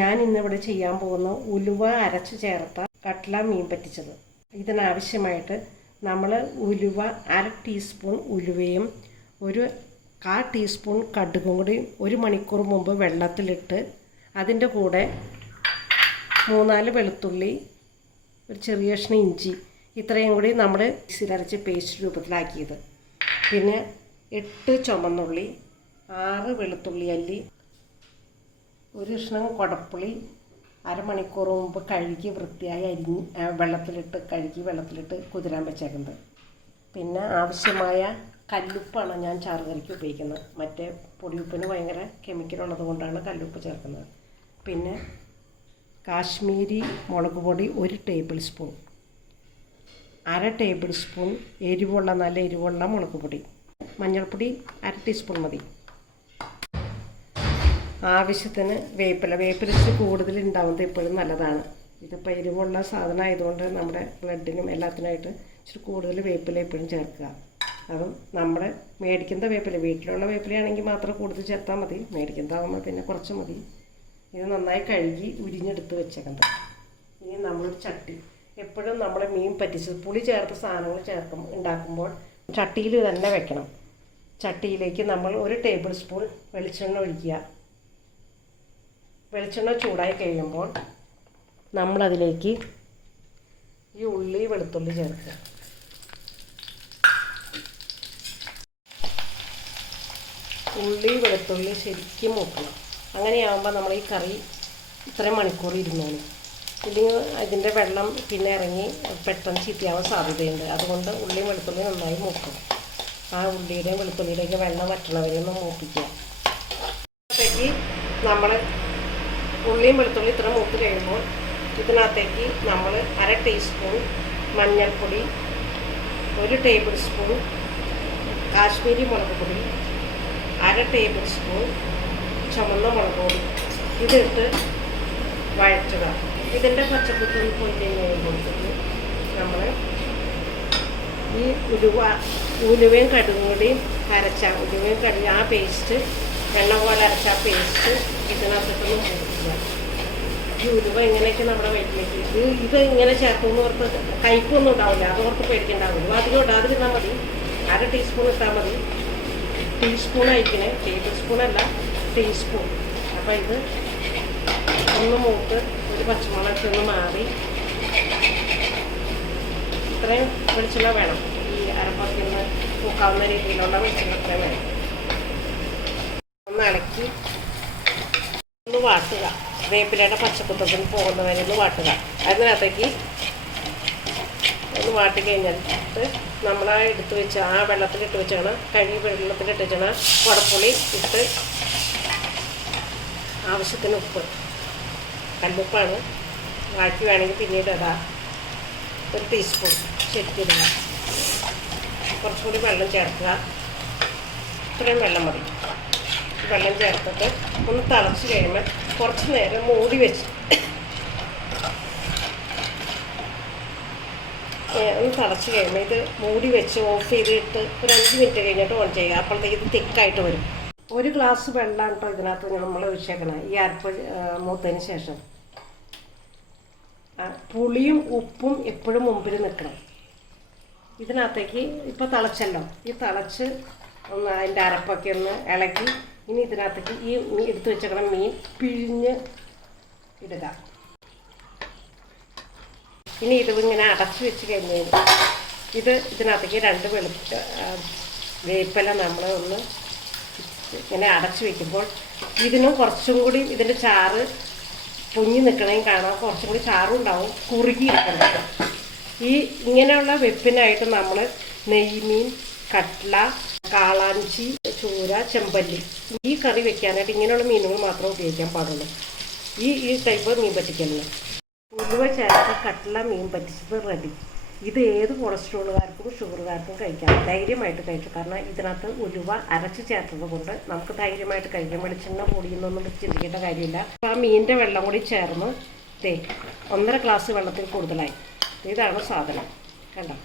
ഞാൻ ഇന്നിവിടെ ചെയ്യാൻ പോകുന്ന ഉലുവ അരച്ച് ചേർത്ത കട്ട്ല മീൻ പറ്റിച്ചത്. ഇതിനാവശ്യമായിട്ട് നമ്മൾ ഉലുവ 1/2 ടീസ്പൂൺ ഉലുവയും 1/4 ടീസ്പൂൺ കടുകും കൂടി 1 മണിക്കൂർ മുമ്പ് വെള്ളത്തിലിട്ട് അതിൻ്റെ കൂടെ 3-4 വെളുത്തുള്ളി, ഒരു ചെറിയ കഷ്ണം ഇഞ്ചി, ഇത്രയും കൂടി നമ്മൾ മിക്സിയിലരച്ച് പേസ്റ്റ് രൂപത്തിലാക്കിയത്. പിന്നെ 8 ചുമന്നുള്ളി, 6 വെളുത്തുള്ളി അല്ലി, ഒരു കഷ്ണം കുടപ്പുളി 1/2 മണിക്കൂർ മുമ്പ് കഴുകി വൃത്തിയായി വെള്ളത്തിലിട്ട് കുതിരാൻ വെച്ചേക്കുന്നത്. പിന്നെ ആവശ്യമായ കല്ലുപ്പാണ് ഞാൻ ചാറുകറിക്ക് ഉപയോഗിക്കുന്നത്. മറ്റേ പൊടിയുപ്പിന് ഭയങ്കര കെമിക്കലുള്ളത് കൊണ്ടാണ് കല്ലുപ്പ് ചേർക്കുന്നത്. പിന്നെ കാശ്മീരി മുളക് പൊടി 1 ടേബിൾ സ്പൂൺ, 1/2 ടേബിൾ സ്പൂൺ നല്ല എരിവുള്ള മുളക് പൊടി, മഞ്ഞൾപ്പൊടി 1/2 ടീസ്പൂൺ മതി. ആവശ്യത്തിന് വേപ്പില കൂടുതൽ ഉണ്ടാവുന്നത് എപ്പോഴും നല്ലതാണ്. ഇതിപ്പോൾ എരിവുള്ള സാധനം ആയതുകൊണ്ട് നമ്മുടെ ബ്ലഡിനും എല്ലാത്തിനായിട്ട് ഇച്ചിരി കൂടുതൽ വേപ്പില എപ്പോഴും ചേർക്കുക. അതും നമ്മുടെ മേടിക്കുന്ന വേപ്പില, വീട്ടിലുള്ള വേപ്പിലയാണെങ്കിൽ മാത്രം കൂടുതൽ ചേർത്താൽ മതി. മേടിക്കുന്നതാകുമ്പോൾ പിന്നെ കുറച്ച് മതി. ഇത് നന്നായി കഴുകി ഉരിഞ്ഞെടുത്ത് വെച്ചേക്കുന്നത്. ഇനി നമ്മളൊരു ചട്ടി, എപ്പോഴും നമ്മൾ മീൻ പറ്റിച്ചത് പുളി ചേർത്ത സാധനങ്ങൾ ഉണ്ടാക്കുമ്പോൾ ചട്ടിയിൽ തന്നെ വെക്കണം. ചട്ടിയിലേക്ക് നമ്മൾ 1 ടേബിൾ സ്പൂൺ വെളിച്ചെണ്ണ ഒഴിക്കുക. വെളിച്ചെണ്ണ ചൂടായി കഴിയുമ്പോൾ നമ്മളതിലേക്ക് ഈ ഉള്ളി വെളുത്തുള്ളി ചേർക്കുക. ഉള്ളി വെളുത്തുള്ളി ശരിക്കും മൂക്കണം. അങ്ങനെയാകുമ്പോൾ നമ്മൾ ഈ കറി ഇത്രയും മണിക്കൂർ ഇരുന്നോളും. ഇല്ലെങ്കിൽ ഇതിൻ്റെ വെള്ളം പിന്നെ ഇറങ്ങി പെട്ടെന്ന് ചീത്തയാവാൻ സാധ്യതയുണ്ട്. അതുകൊണ്ട് ഉള്ളിയും വെളുത്തുള്ളി നന്നായി മൂക്കണം. ആ ഉള്ളിയുടെയും വെളുത്തുള്ളിയുടെയൊക്കെ വെള്ളം വറ്റണവരെ ഒന്ന് മൂപ്പിക്കുക. അപ്പോഴത്തേക്ക് നമ്മൾ ഉള്ളിയും വെളുത്തുള്ളി ഇത്ര മൂത്ത് കഴിയുമ്പോൾ ഇതിനകത്തേക്ക് നമ്മൾ 1/2 ടീസ്പൂൺ മഞ്ഞൾപ്പൊടി, 1 ടേബിൾ സ്പൂൺ കാശ്മീരി മുളക് പൊടി, 1/2 ടേബിൾ സ്പൂൺ ചുമന്ന മുളക് പൊടി ഇതിട്ട് വഴറ്റുക. ഇതിൻ്റെ പച്ചക്കുത്തൊന്ന് പോയി കഴിയുമ്പോഴത്തേക്ക് നമ്മൾ ഈ ഉലുവയും കടുകും കൂടി ആ പേസ്റ്റ്, എണ്ണ പോലെ അരച്ച പേസ്റ്റ് ഇതിനകത്തൊന്ന് മൂക്കുക. ഈ ഉലുവ ഇങ്ങനെയൊക്കെ നമ്മുടെ വീട്ടിലേക്ക് ഇത് ഇങ്ങനെ ചേർക്കുമെന്ന് ഓർത്ത് കയ്പൊന്നും ഉണ്ടാവില്ല. അത് ഓർത്ത് പേടിക്കണ്ടാവില്ല. അധികം ഇടാതിരുന്നാൽ മതി. 1/2 ടീസ്പൂൺ ഇട്ടാൽ മതി. ടീസ്പൂൺ അയക്കണേ, ടേബിൾ സ്പൂണല്ല, ടീസ്പൂൺ. അപ്പോൾ ഇത് ഒന്ന് മൂത്ത് ഒരു പച്ചമുളകൊക്കെ ഒന്ന് മാറി ഇത്രയും വെളിച്ചെണ്ണ വേണം. ഈ അരപ്പൊക്കെ ഒന്ന് പൂക്കാവുന്ന രീതിയിലുള്ള വെളിച്ചെണ്ണ ഇത്രയും വേണം. ഒന്ന് ഇളക്കി ഒന്ന് വാട്ടുക. വേപ്പിലയുടെ പച്ചക്കുത്തത്തിന് പോകുന്നവരെ ഒന്ന് വാട്ടുക. അതിനകത്തേക്ക് ഒന്ന് വാട്ടി കഴിഞ്ഞിട്ട് നമ്മൾ എടുത്ത് വെച്ച ആ വെള്ളത്തിലിട്ട് വെച്ചാണ് വെള്ളത്തിലിട്ട് വെച്ചാണ് കുടപ്പുളി ഇട്ട് ആവശ്യത്തിന് ഉപ്പ്, കല്ലുപ്പാണ്. ബാക്കി വേണമെങ്കിൽ പിന്നീട് ഇടാം. 1 ടീസ്പൂൺ ശരിക്കിടുക. കുറച്ചുകൂടി വെള്ളം ചേർക്കുക. ഇത്രയും വെള്ളം മതി. വെള്ളം ചേർത്തിട്ട് ഒന്ന് തിളച്ച് കഴിയുമ്പോൾ കുറച്ച് നേരം മൂടി വെച്ച് ഒന്ന് തിളച്ച് കഴിയുമ്പോൾ ഇത് മൂടി വെച്ച് ഓഫ് ചെയ്തിട്ട് ഒരു 5 മിനിറ്റ് കഴിഞ്ഞിട്ട് ഓൺ ചെയ്യുക. അപ്പോഴത്തേക്ക് ഇത് തിക്കായിട്ട് വരും. 1 ഗ്ലാസ് വെള്ളമാണ് കേട്ടോ ഇതിനകത്ത് നമ്മൾ ഒഴിച്ചേക്കണം. ഈ അരപ്പ് മൂത്തതിന് ശേഷം പുളിയും ഉപ്പും എപ്പോഴും മുമ്പിൽ നിൽക്കണം. ഇതിനകത്തേക്ക് ഇപ്പോൾ തിളച്ചല്ലോ, ഈ തിളച്ച് ഒന്ന് അതിൻ്റെ അരപ്പൊക്കെ ഒന്ന് ഇളക്കി ഇനി ഇതിനകത്തേക്ക് ഈ എടുത്ത് വെച്ചേക്കണം മീൻ പിഴിഞ്ഞ് ഇടുക. ഇനി ഇതിങ്ങനെ അടച്ച് വെച്ച് കഴിഞ്ഞാൽ ഇതിനകത്തേക്ക് 2 വേപ്പില നമ്മൾ ഒന്ന് ഇങ്ങനെ അടച്ച് വയ്ക്കുമ്പോൾ ഇതിനും കുറച്ചും കൂടി ഇതിൻ്റെ ചാറ് പൊങ്ങി നിൽക്കണമെങ്കിൽ കാണാം. കുറച്ചും കൂടി ചാറും ഉണ്ടാവും, കുറുകി ഇരിക്കുന്നത്. ഇങ്ങനെയുള്ള വെപ്പിനായിട്ട് നമ്മൾ നെയ്മീൻ, കട്ട്ല, കാളാഞ്ചി, ചൂര, ചെമ്പല്ലി ഈ കറി വെക്കാനായിട്ട് ഇങ്ങനെയുള്ള മീനുകൾ മാത്രമേ ഉപയോഗിക്കാൻ പാടുള്ളൂ. ഈ ടൈപ്പ് മീൻ പറ്റിക്കലിന് ഉലുവ ചേർത്ത് കട്ട്ല മീൻ പറ്റിച്ചത് റെഡി. ഇത് ഏത് കൊളസ്ട്രോളുകാർക്കും ഷുഗറുകാർക്കും കഴിക്കാം, ധൈര്യമായിട്ട് കഴിച്ചു. കാരണം ഇതിനകത്ത് ഉലുവ അരച്ച് ചേർത്തത് കൊണ്ട് നമുക്ക് ധൈര്യമായിട്ട് കഴിക്കാം. വെളിച്ചെണ്ണ പൊടിയെന്നൊന്നും ചിന്തിക്കേണ്ട കാര്യമില്ല. അപ്പോൾ ആ മീനിൻ്റെ വെള്ളം കൂടി ചേർന്ന് 1.5 ഗ്ലാസ് വെള്ളത്തിൽ കൂടുതലായി. ഇതാണ് സാധനം, കണ്ടോ.